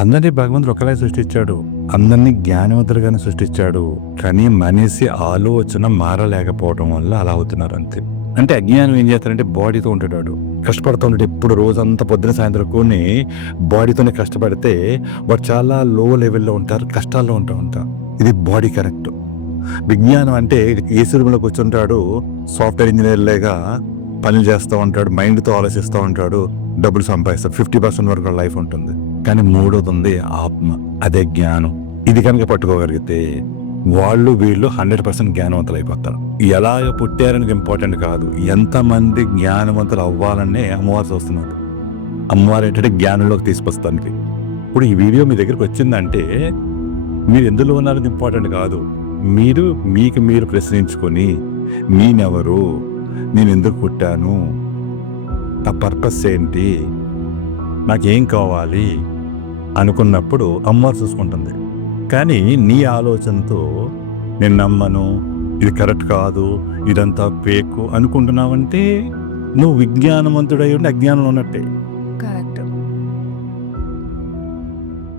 అందరినీ భగవంతుడు ఒకలా సృష్టించాడు. అందరినీ జ్ఞానవంతులుగానే సృష్టించాడు. కానీ మనిషి ఆలోచన మారలేకపోవడం వల్ల అలా అవుతున్నారు అంతే. అంటే అజ్ఞానం ఏం చేస్తారంటే బాడీతో ఉంటాడు కష్టపడుతూ ఉంటాడు ఎప్పుడు రోజంతా పొద్దున సాయంత్రం కొన్ని బాడీతోనే కష్టపడితే వాడు చాలా లో లెవెల్లో ఉంటారు కష్టాల్లో ఉంటూ ఉంటారు ఇది బాడీ కరెక్ట్ విజ్ఞానం అంటే ఏ రూమ్లో కూర్చుంటాడు సాఫ్ట్వేర్ ఇంజనీర్ లేగా పనులు చేస్తూ ఉంటాడు మైండ్తో ఆలోచిస్తూ ఉంటాడు డబ్బులు సంపాదిస్తాడు ఫిఫ్టీ పర్సెంట్ వరకు లైఫ్ ఉంటుంది. కానీ మూడోది ఉంది ఆత్మ. అదే జ్ఞానం. ఇది కనుక పట్టుకోగలిగితే వాళ్ళు వీళ్ళు హండ్రెడ్ పర్సెంట్ జ్ఞానవంతులు అయిపోతారు ఎలాగ పుట్టారని ఇంపార్టెంట్ కాదు. ఎంతమంది జ్ఞానవంతులు అవ్వాలనే అమ్మవారు చూస్తున్నారు అమ్మవారు ఏంటంటే జ్ఞానంలోకి తీసుకొస్తానికి. ఇప్పుడు ఈ వీడియో మీ దగ్గరికి వచ్చిందంటే మీరు ఎందులో ఉన్నారని ఇంపార్టెంట్ కాదు. మీరు మీకు మీరు ప్రశ్నించుకొని నేనెవరు నేను ఎందుకు పుట్టాను నా పర్పస్ ఏంటి నాకేం కావాలి అనుకున్నప్పుడు అమ్మ చూసుకుంటుంది. కానీ నీ ఆలోచనతో నేను నమ్మను ఇది కరెక్ట్ కాదు ఇదంతా పేకు అనుకుంటున్నావంటే నువ్వు విజ్ఞానవంతుడై ఉండి అజ్ఞానం ఉన్నట్టే.